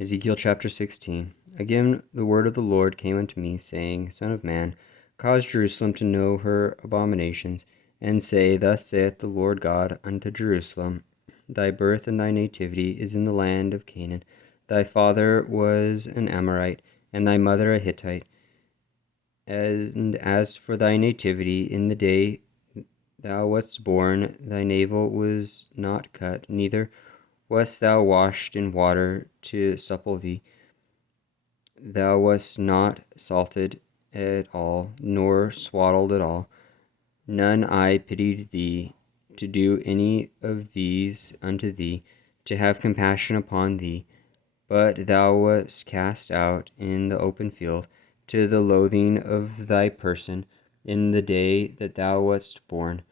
Ezekiel chapter 16. Again the word of the Lord came unto me, saying, Son of man, cause Jerusalem to know her abominations, and say, Thus saith the Lord God unto Jerusalem, Thy birth and thy nativity is in the land of Canaan. Thy father was an Amorite, and thy mother a Hittite. And as for thy nativity, in the day thou wast born, thy navel was not cut, neither wast thou washed in water to supple thee. Thou wast not salted at all, nor swaddled at all. None eye pitied thee, to do any of these unto thee, to have compassion upon thee. But thou wast cast out in the open field, to the loathing of thy person, in the day that thou wast born.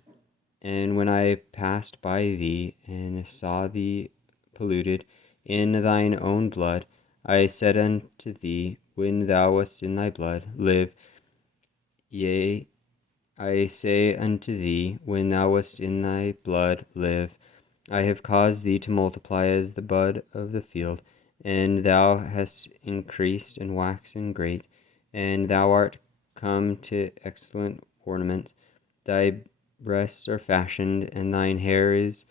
And when I passed by thee, and saw thee polluted in thine own blood, I said unto thee, when thou wast in thy blood, live. Yea, I say unto thee, when thou wast in thy blood, live. I have caused thee to multiply as the bud of the field, and thou hast increased and waxen great, and thou art come to excellent ornaments. Thy breasts are fashioned, and thine hair is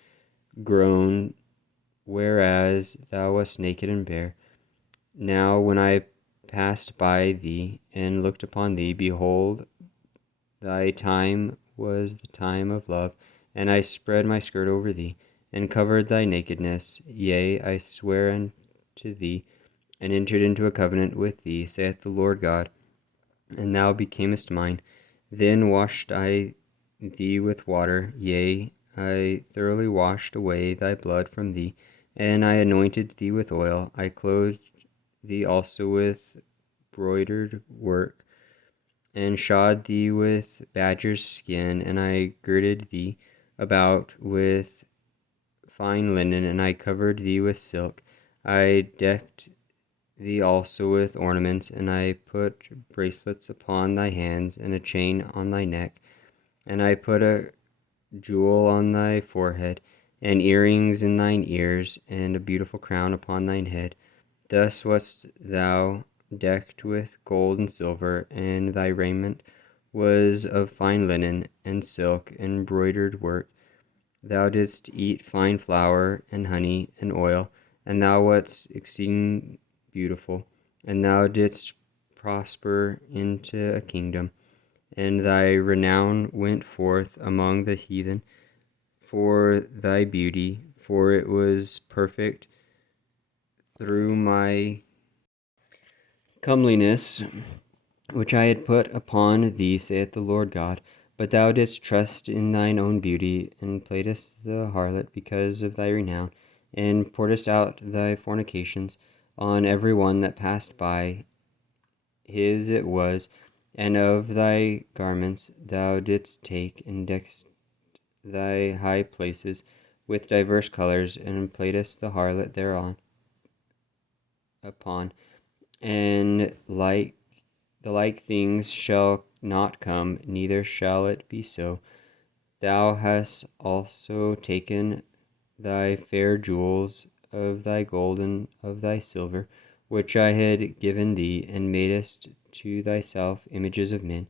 grown, whereas thou wast naked and bare. Now when I passed by thee, and looked upon thee, behold, thy time was the time of love, and I spread my skirt over thee, and covered thy nakedness. Yea, I swear unto thee, and entered into a covenant with thee, saith the Lord God, and thou becamest mine. Then washed I thee with water, yea, I thoroughly washed away thy blood from thee, and I anointed thee with oil. I clothed thee also with broidered work, and shod thee with badger's skin, and I girded thee about with fine linen, and I covered thee with silk. I decked thee also with ornaments, and I put bracelets upon thy hands, and a chain on thy neck, and I put a jewel on thy forehead, and earrings in thine ears, and a beautiful crown upon thine head. Thus wast thou decked with gold and silver, and thy raiment was of fine linen, and silk, and broidered work. Thou didst eat fine flour, and honey, and oil, and thou wast exceeding beautiful, and thou didst prosper into a kingdom, and thy renown went forth among the heathen for thy beauty, for it was perfect through my comeliness, which I had put upon thee, saith the Lord God. But thou didst trust in thine own beauty, and playedst the harlot because of thy renown, and pouredst out thy fornications on every one that passed by. His it was, and of thy garments thou didst take, and decked thy high places with divers colors, and playedst the harlot thereon upon. And the like things shall not come, neither shall it be so. Thou hast also taken thy fair jewels of thy gold and of thy silver, which I had given thee, and madest to thyself images of men,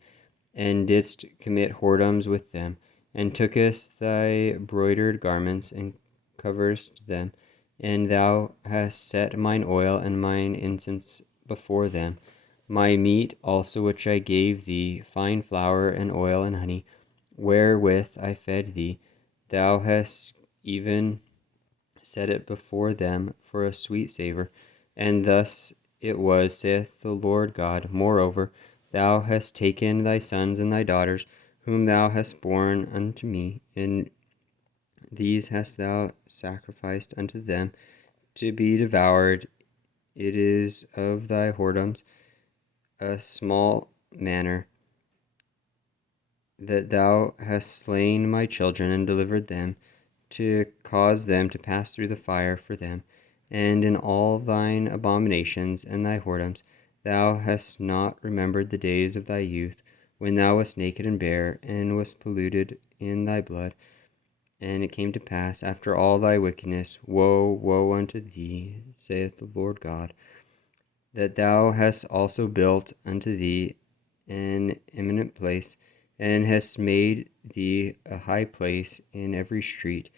and didst commit whoredoms with them, and tookest thy broidered garments, and coverest them, and thou hast set mine oil and mine incense before them. My meat also which I gave thee, fine flour and oil and honey, wherewith I fed thee, thou hast even set it before them for a sweet savour. And thus it was, saith the Lord God. Moreover, thou hast taken thy sons and thy daughters, whom thou hast borne unto me, and these hast thou sacrificed unto them to be devoured. It is of thy whoredoms a small matter that thou hast slain my children, and delivered them, to cause them to pass through the fire for them. And in all thine abominations and thy whoredoms thou hast not remembered the days of thy youth, when thou wast naked and bare, and wast polluted in thy blood. And it came to pass, after all thy wickedness, woe, woe unto thee, saith the Lord God, that thou hast also built unto thee an eminent place, and hast made thee a high place in every street.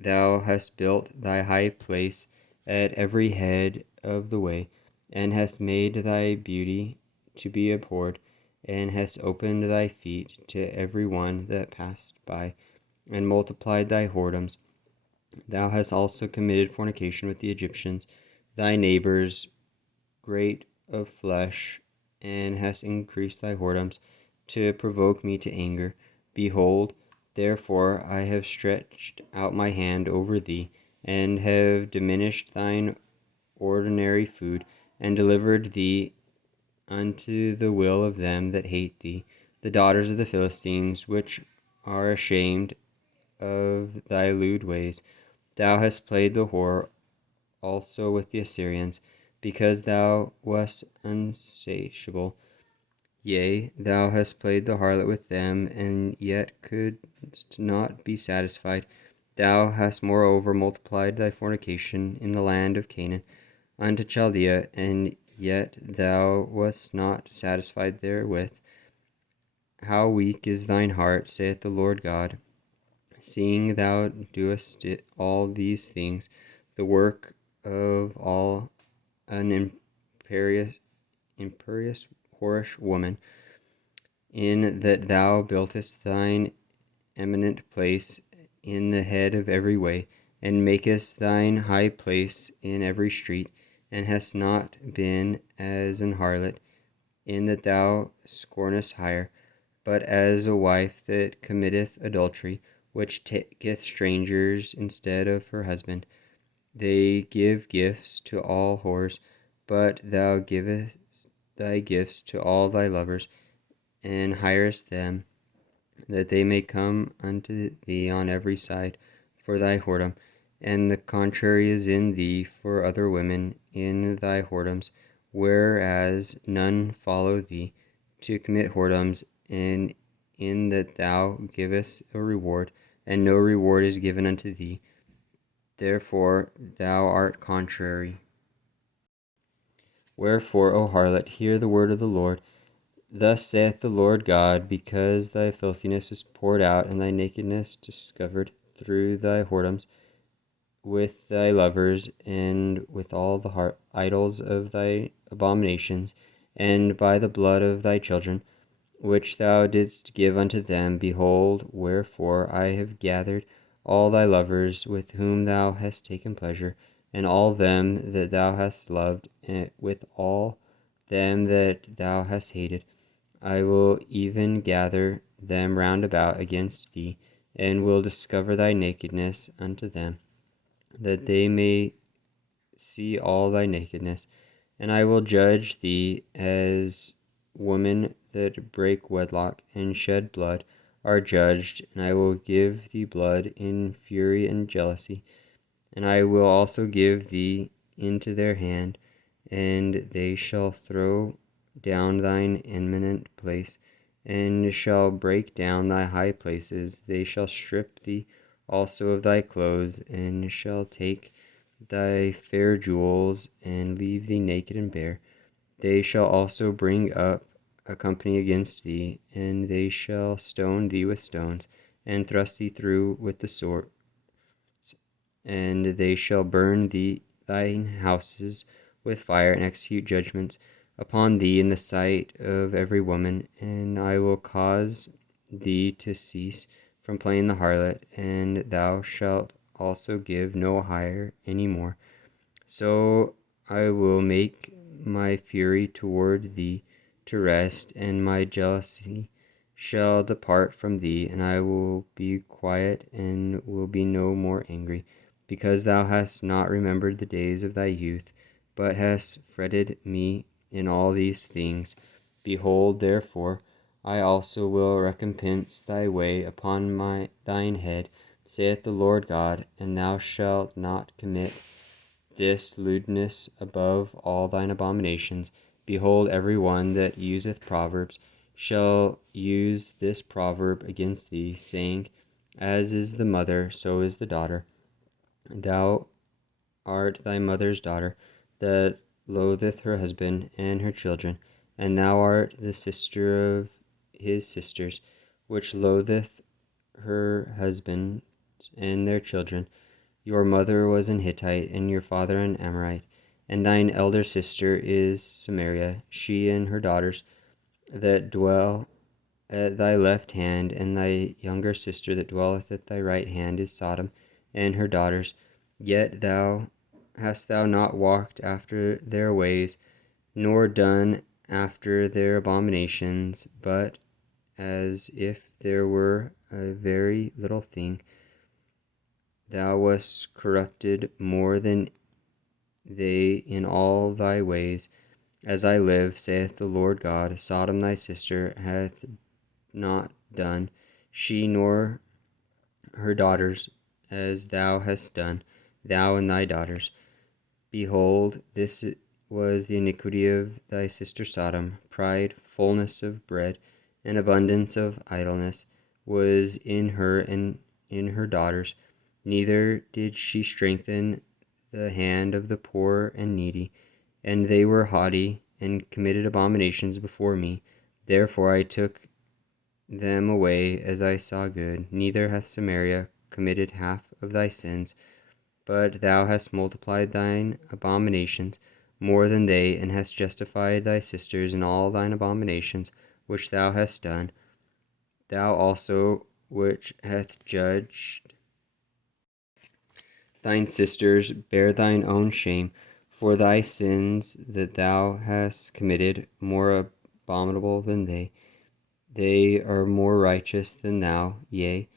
Thou hast built thy high place at every head of the way, and hast made thy beauty to be abhorred, and hast opened thy feet to every one that passed by, and multiplied thy whoredoms. Thou hast also committed fornication with the Egyptians, thy neighbors, great of flesh, and hast increased thy whoredoms to provoke me to anger. Behold, therefore I have stretched out my hand over thee, and have diminished thine ordinary food, and delivered thee unto the will of them that hate thee, the daughters of the Philistines, which are ashamed of thy lewd ways. Thou hast played the whore also with the Assyrians, because thou wast unsatiable. Yea, thou hast played the harlot with them, and yet couldst not be satisfied. Thou hast moreover multiplied thy fornication in the land of Canaan unto Chaldea, and yet thou wast not satisfied therewith. How weak is thine heart, saith the Lord God, seeing thou doest all these things, the work of all an imperious whorish woman, in that thou builtest thine eminent place in the head of every way, and makest thine high place in every street, and hast not been as an harlot, in that thou scornest hire, but as a wife that committeth adultery, which taketh strangers instead of her husband. They give gifts to all whores, but thou givest thy gifts to all thy lovers, and hirest them, that they may come unto thee on every side for thy whoredom. And the contrary is in thee for other women in thy whoredoms, whereas none follow thee to commit whoredoms, and in that thou givest a reward, and no reward is given unto thee. Therefore thou art contrary. Wherefore, O harlot, hear the word of the Lord. Thus saith the Lord God, because thy filthiness is poured out, and thy nakedness discovered through thy whoredoms with thy lovers, and with all the idols of thy abominations, and by the blood of thy children, which thou didst give unto them. Behold, wherefore I have gathered all thy lovers with whom thou hast taken pleasure, and all them that thou hast loved, and with all them that thou hast hated. I will even gather them round about against thee, and will discover thy nakedness unto them, that they may see all thy nakedness. And I will judge thee as women that break wedlock and shed blood are judged, and I will give thee blood in fury and jealousy. And I will also give thee into their hand, and they shall throw down thine eminent place, and shall break down thy high places. They shall strip thee also of thy clothes, and shall take thy fair jewels, and leave thee naked and bare. They shall also bring up a company against thee, and they shall stone thee with stones, and thrust thee through with the sword, and they shall burn thine houses with fire, and execute judgments upon thee in the sight of every woman. And I will cause thee to cease from playing the harlot, and thou shalt also give no hire any more. So I will make my fury toward thee to rest, and my jealousy shall depart from thee, and I will be quiet, and will be no more angry, because thou hast not remembered the days of thy youth, but hast fretted me in all these things. Behold, therefore, I also will recompense thy way upon thine head, saith the Lord God, and thou shalt not commit this lewdness above all thine abominations. Behold, every one that useth proverbs shall use this proverb against thee, saying, As is the mother, so is the daughter. Thou art thy mother's daughter, that loatheth her husband and her children, and thou art the sister of his sisters, which loatheth her husband and their children. Your mother was an Hittite, and your father an Amorite, and thine elder sister is Samaria, she and her daughters that dwell at thy left hand, and thy younger sister that dwelleth at thy right hand is Sodom and her daughters. Yet hast thou not walked after their ways, nor done after their abominations, but as if there were a very little thing, thou wast corrupted more than they in all thy ways. As I live, saith the Lord God, Sodom thy sister hath not done, she nor her daughters, as thou hast done, thou and thy daughters. Behold, this was the iniquity of thy sister Sodom. Pride, fullness of bread, and abundance of idleness was in her and in her daughters. Neither did she strengthen the hand of the poor and needy, and they were haughty, and committed abominations before me. Therefore I took them away as I saw good. Neither hath Samaria committed half of thy sins, but thou hast multiplied thine abominations more than they, and hast justified thy sisters in all thine abominations which thou hast done. Thou also, which hath judged thine sisters, bear thine own shame, for thy sins that thou hast committed, more abominable than they. They are more righteous than thou, yea,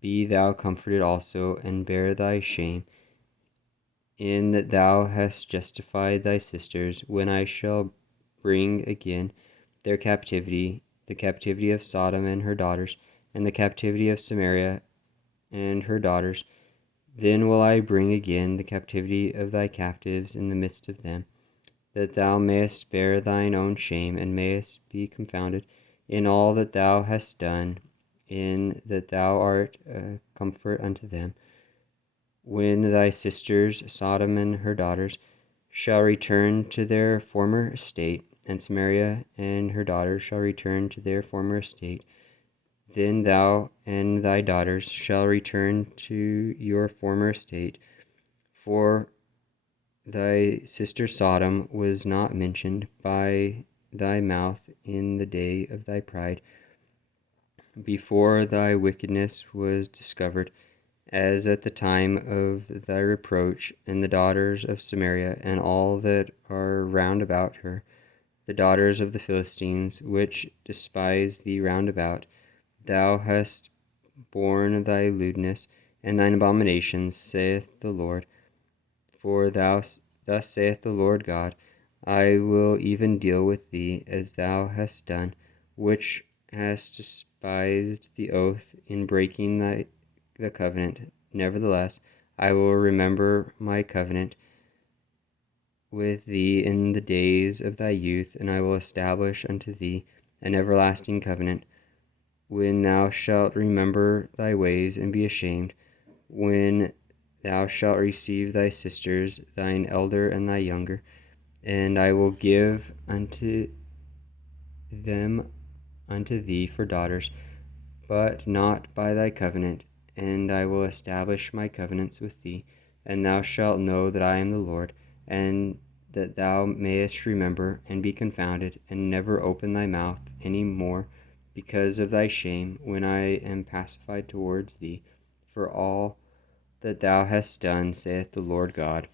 be thou comforted also, and bear thy shame, in that thou hast justified thy sisters, when I shall bring again their captivity, the captivity of Sodom and her daughters, and the captivity of Samaria and her daughters. Then will I bring again the captivity of thy captives in the midst of them, that thou mayest bear thine own shame, and mayest be confounded in all that thou hast done, in that thou art a comfort unto them. When thy sisters, Sodom and her daughters, shall return to their former estate, and Samaria and her daughters shall return to their former estate, then thou and thy daughters shall return to your former estate, for thy sister Sodom was not mentioned by thy mouth in the day of thy pride, before thy wickedness was discovered, as at the time of thy reproach. And the daughters of Samaria and all that are round about her, the daughters of the Philistines, which despise thee round about, thou hast borne thy lewdness and thine abominations, saith the Lord. For thus saith the Lord God, I will even deal with thee as thou hast done, which hast despised the oath in breaking the covenant. Nevertheless, I will remember my covenant with thee in the days of thy youth, and I will establish unto thee an everlasting covenant, when thou shalt remember thy ways and be ashamed, when thou shalt receive thy sisters, thine elder and thy younger, and I will give unto them unto thee for daughters, but not by thy covenant. And I will establish my covenants with thee, and thou shalt know that I am the Lord, and that thou mayest remember and be confounded, and never open thy mouth any more because of thy shame, when I am pacified towards thee, for all that thou hast done, saith the Lord God.